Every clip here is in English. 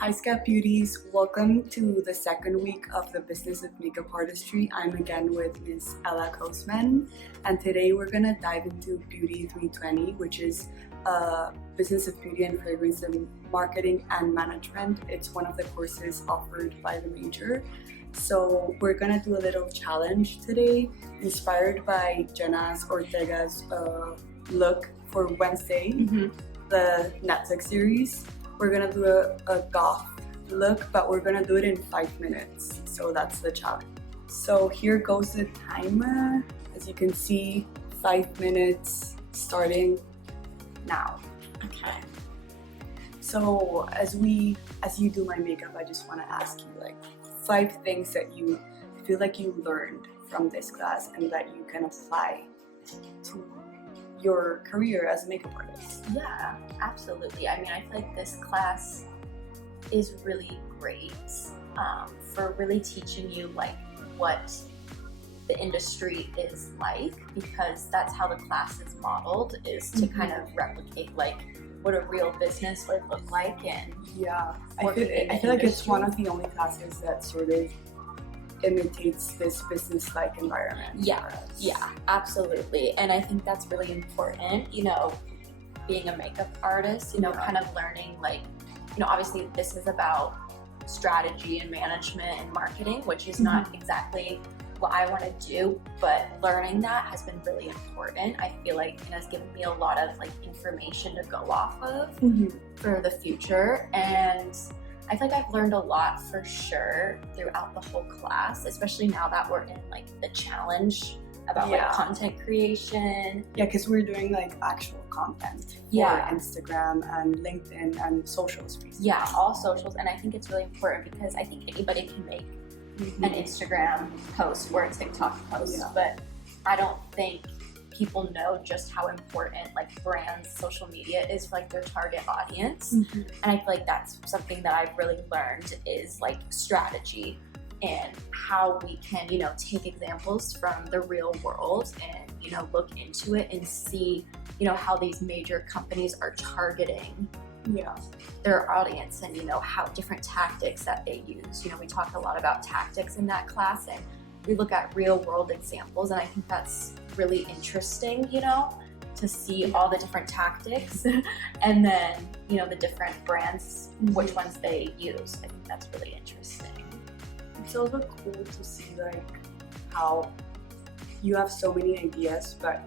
Hi SCAD Beauties, welcome to the second week of the Business of Makeup Artistry. I'm again with Miss Ella Kosman, and today we're gonna dive into Beauty 320, which is Business of Beauty and Fragrance and Marketing and Management. It's one of the courses offered by the major. So we're gonna do a little challenge today, inspired by Jenna Ortega's look for Wednesday, the Netflix series. We're gonna do a goth look, but we're gonna do it in 5 minutes. So that's the challenge. So here goes the timer. As you can see, 5 minutes starting now. Okay. So as you do my makeup, I just wanna ask you like 5 things that you feel like you learned from this class and that you can apply to your career as a makeup artist. Yeah, absolutely. I mean, I feel like this class is really great for really teaching you like what the industry is like, because that's how the class is modeled, is to kind of replicate like what a real business would look like. And yeah, I feel like it's one of the only classes that sort of imitates this business-like environment. Yeah, absolutely. And I think that's really important, you know, being a makeup artist, you know, kind of learning like, you know, obviously this is about strategy and management and marketing, which is not exactly what I want to do, but learning that has been really important. I feel like it has given me a lot of like information to go off of for the future. And I feel like I've learned a lot for sure throughout the whole class, especially now that we're in like the challenge about like content creation. Yeah, because we're doing like actual content for Instagram and LinkedIn and socials. Basically. Yeah, all socials. And I think it's really important because I think anybody can make an Instagram post or a TikTok post, but I don't think people know just how important like brands' social media is for like their target audience. And I feel like that's something that I've really learned is like strategy and how we can, you know, take examples from the real world and, you know, look into it and see, you know, how these major companies are targeting their audience and, you know, how different tactics that they use. You know, we talk a lot about tactics in that class, and we look at real world examples, and I think that's really interesting, you know, to see all the different tactics and then, you know, the different brands, which ones they use. I think that's really interesting. It's also cool to see like how you have so many ideas, but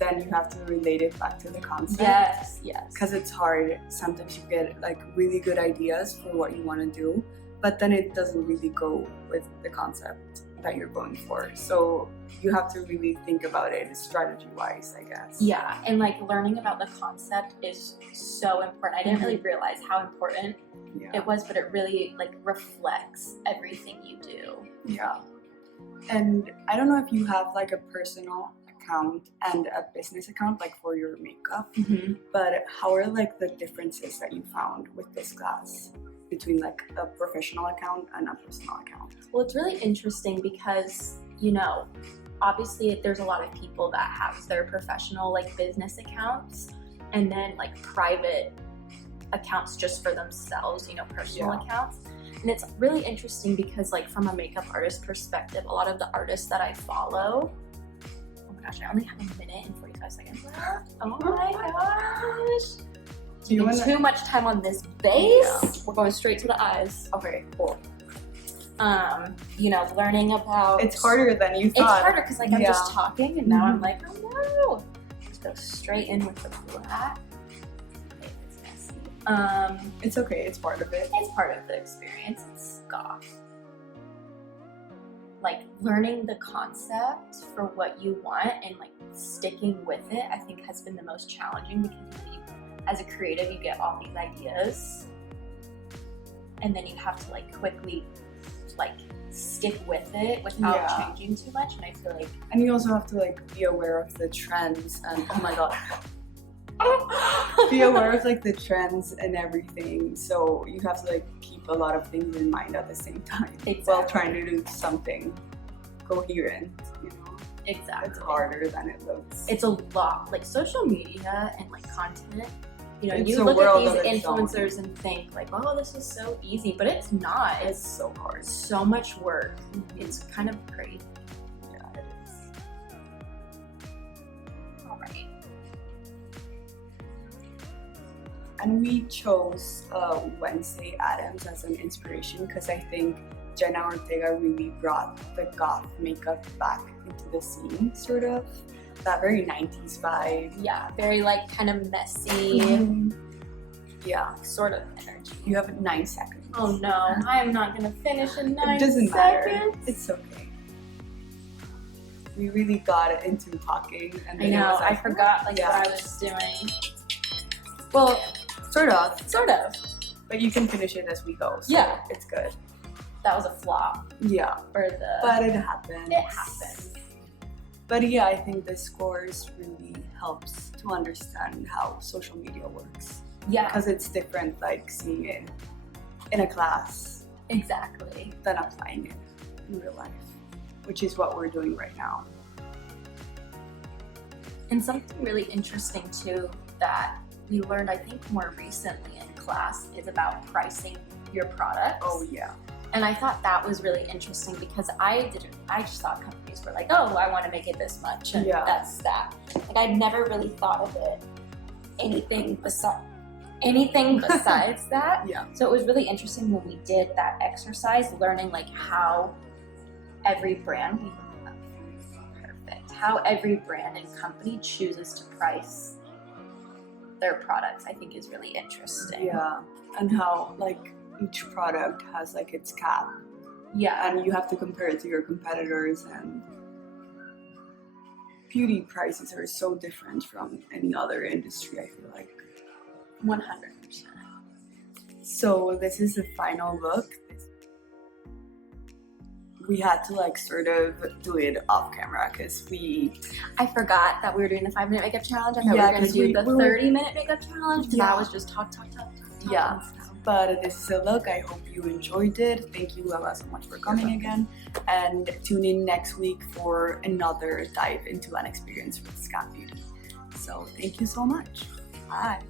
then you have to relate it back to the concept. Yes. Because it's hard. Sometimes you get like really good ideas for what you want to do, but then it doesn't really go with the concept that you're going for. So you have to really think about it strategy-wise, I guess. Yeah, and like learning about the concept is so important. I didn't really realize how important it was, but it really like reflects everything you do. Yeah. And I don't know if you have like a personal account and a business account like for your makeup, but how are like the differences that you found with this class between like a professional account and a personal account? Well, it's really interesting because, you know, obviously there's a lot of people that have their professional like business accounts and then like private accounts just for themselves, you know, personal accounts. And it's really interesting because like from a makeup artist perspective, a lot of the artists that I follow, oh my gosh, I only have a minute and 45 seconds left. Oh my gosh. Too much time on this base. We're going straight to the eyes. Okay, cool. You know, learning about... It's harder than you thought. It's harder because like I'm just talking and now I'm like, oh no. Just go straight in with the black. Okay, it's messy. It's okay, it's part of it. It's part of the experience. It's goth. Like learning the concept for what you want and like sticking with it, I think has been the most challenging because as a creative, you get all these ideas and then you have to like quickly like stick with it without changing too much. And I feel like, and you also have to like be aware of the trends and oh my god, be aware of like the trends and everything. So you have to like keep a lot of things in mind at the same time while trying to do something coherent, you know. Exactly. It's harder than it looks. It's a lot. Like social media and like content you know, It's you a look world at of these its own. influencers and think like, oh, this is so easy, but it's not. It's so hard. So much work. It's kind of crazy. Yeah, it is. All right. And we chose Wednesday Addams as an inspiration because I think Jenna Ortega really brought the goth makeup back into the scene, sort of. That very 90s vibe. Yeah, very like kind of messy, Yeah. sort of energy. You have 9 seconds. Oh no, I'm not gonna finish in 9 It doesn't matter. seconds. It's okay. We really got into talking, and I then it know, was like, I forgot like yeah. what I was doing. Well, sort of, Sort of. but you can finish it as we go. So Yeah. it's good. That was a flop Yeah, for the. but it happened. It happened. But yeah, I think the scores really helps to understand how social media works Yeah, because it's different, like seeing it in a class exactly. than applying it in real life, which is what we're doing right now. And something really interesting too that we learned, I think, more recently in class is about pricing your products. Oh yeah. And I thought that was really interesting because I just thought companies were like, oh, I want to make it this much, and Yeah. that's that. Like I'd never really thought of it anything besides that. Yeah. So it was really interesting when we did that exercise, learning like how every brand, how every brand and company chooses to price their products. I think is really interesting. Yeah, and how like each product has like its cap, Yeah. and you have to compare it to your competitors, and beauty prices are so different from any other industry, I feel like. 100%. So this is the final look. We had to like sort of do it off camera because I forgot that we were doing the 5-minute makeup challenge. I thought Yeah, we were going to 'cause do we the were- 30-minute makeup challenge because Yeah. I was just talk. Yeah. But this is a look. I hope you enjoyed it. Thank you, Ella, so much for coming again. And tune in next week for another dive into an experience with SCAD Beauty. So thank you so much. Bye.